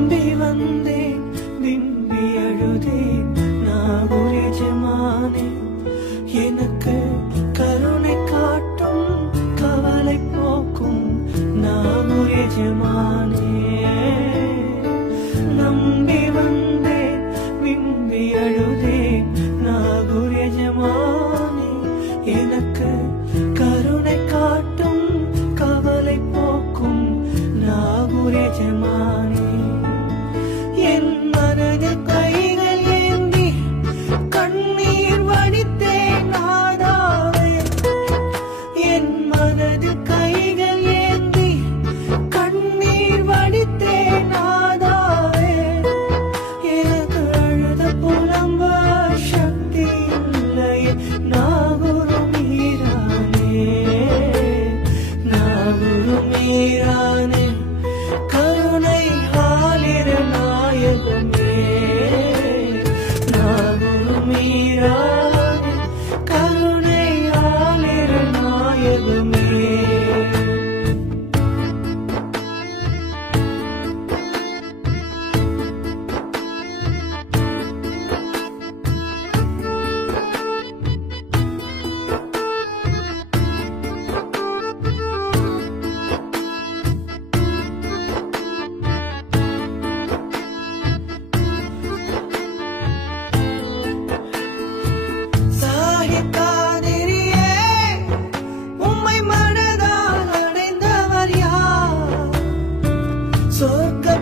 நம்பி வந்தேன் விம்பி அழுதேன் நாகூர் எஜமானே எனக்கு கருணை காட்டும் கவலை போக்கும் நாகூர் எஜமானே நம்பி வந்தேன் விம்பி அழுதேன் நாகூர் எஜமானே எனக்கு கருணை காட்டும் கவலை போக்கும் நாகூர் எஜமானே என் மனதில் கைகள் ஏந்தி கண்ணீர் வடித்தேன் நாதாவே என் மனதில் கைகள் ஏந்தி கண்ணீர் வடித்தேன் நாதாவே எனக்கு அழுத புலம்ப சக்தி இல்லையே நாகூர் மீரானே நாகூர் மீரானே கருணை ஆலிர நாயகமே நாகூர் மீரானே கருணை ஆலிர நாயகமே சாஹிகாதிரியே உம்மை மனதால் அடைந்தவர் யார் சொர்க்க